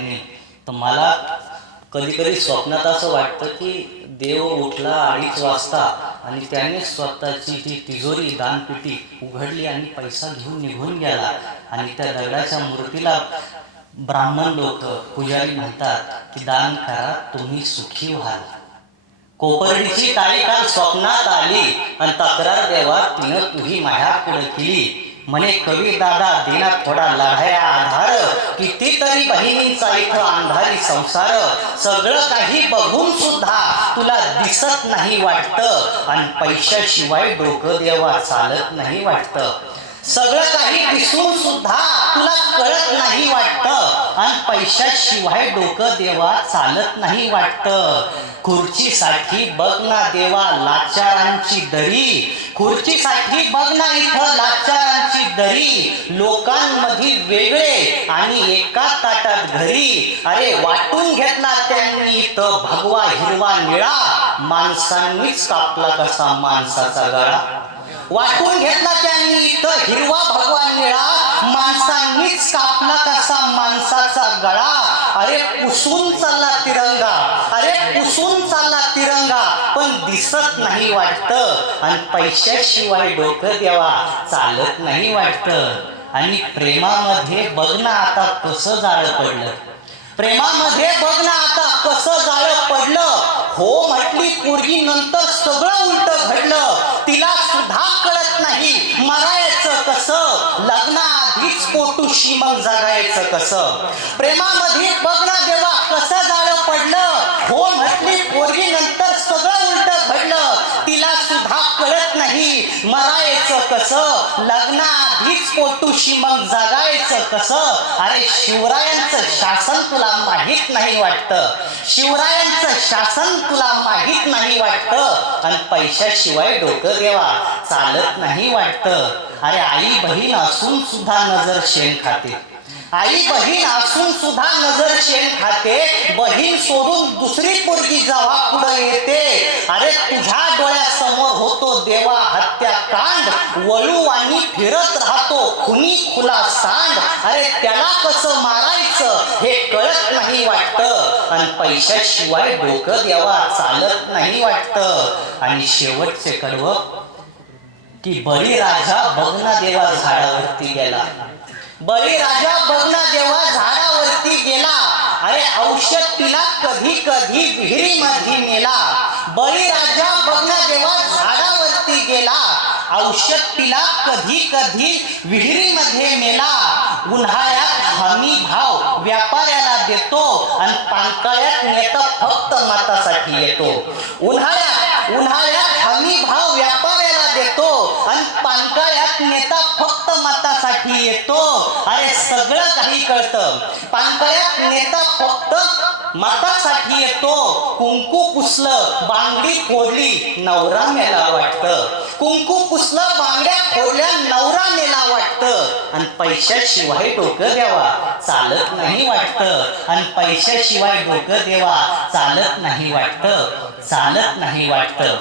नाही. तर मला कधी कधी स्वप्नात असं वाटतं की देव उठला अडीच वाजता आणि त्याने स्वतःची ती तिजोरी दानपेटी उघडली आणि पैसा घेऊन निघून गेला. आणि त्या दगडाच्या मूर्तीला ब्राह्मण लोक पुजारी म्हणतात की दान करा तुम्ही सुखी व्हाल. कोपर्डीची ताई काल स्वप्नात आली आणि तक्रार देवा तिनं तुही पुढे केली. म्हणे कवी दादा दिना थोडा लढाया आधार कितीतरी बहिणींचा इथं अंधारी संसार सगळं काही बघून सुद्धा तुला दिसत नाही वाटतं. आणि पैशाशिवाय डोकं देवा चालत नाही वाटतं. सगळं काही दिसून सुद्धा तुला कळत नाही वाटतं. आणि पैशाशिवाय डोकं देवा चालत नाही वाटतं. खुर्चीसाठी बघ ना देवा लाचारांची दरी. खुर्चीसाठी बघ ना इथं लाचारांची दरी. लोकांमध्ये वेगळे आणि एका ताटात घरी. अरे वाटून घेतला त्यांनी इथं भगवा हिरवा निळा. माणसांनीच कापला कसा माणसाचा गळा. वाटून घेतला त्यांनी इथं हिरवा भगवान निळा. माणसांनीच कापला तिरंगाचा गळा. अरे पुसून चालला तिरंगा. अरे पुसून चालला तिरंगा. पण दिसत नाही वाटतं. आणि पैशाशिवाय डोकं द्यावा चालत नाही वाटतं. आणि प्रेमामध्ये बघ ना आता कसं जाळं पडलं. प्रेमामध्ये बघ ना आता कसं जाळं पडलं. हो म्हटली पूर्वी नंतर सगळं उलट घडलं. तिला सुद्धा कळत नाही मरायचं कसं लग्नाआधीच मग जगायचं कसं? प्रेमामध्ये बघ ना देवा कसं जाळं पडलं. हो म्हटली पोरगी नंतर मरायचं कसं? लग्नाआधीच पोटूशी मग जगायचं कसं? अरे शिवरायांचं शासन तुला माहीत नाही वाटतं. शिवरायांचं शासन तुला माहीत नाही वाटतं. आणि पैशाशिवाय डोकं देवा चालत नाही वाटतं. अरे आई बहीण असून सुद्धा नजर शेण खाते. आई बहीण असून सुद्धा नजर शेण खाते. बहीण सोडून दुसरी पोरगी जेव्हा पुढे येते अरे तुझ्या डोळ्यासमोर होतो देवा हत्याकांड. वळू आणि फिरत राहतो खुनी खुला सांड. अरे त्याला कसं मारायचं हे कळत नाही वाटतं. आणि पैशाशिवाय डोकं देवा चालत नाही वाटतं. आणि शेवटचे कडव की बळीराजा बघना देवा झाडावरती गेला. बळीराजा बघना देवा झाडावरती गेला. अरे औषध तिला कधी कधी विहिरीमध्ये नेला. बळीराजा बघना देवा झाडावरती गेला. औषध पिला कधी कधी विहिरीमध्ये मेला उन्हाळ्यात हमी भाव व्यापाऱ्याला देतो आणि पानकळ्यात नेता फक्त मातासाठी येतो. उन्हाळ्यात उन्हाळ्यात हमी भाव व्यापाऱ्याला देतो आणि पानकळ्यात नेता फक्त मातासाठी येतो. अरे सगळं काही कळतं. पानकळ्यात नेता फक्त मतासाठी येतो. कुंकू पुसलं बांगडी फोडली नवरा मेला वाटतं. कुंकू पुसलं बांगड्या फोडल्या नवरा मेला वाटतं. आणि पैशाशिवाय डोकं द्यावा चालत नाही वाटतं. आणि पैशाशिवाय डोकं देवा चालत नाही वाटतं. चालत नाही वाटतं.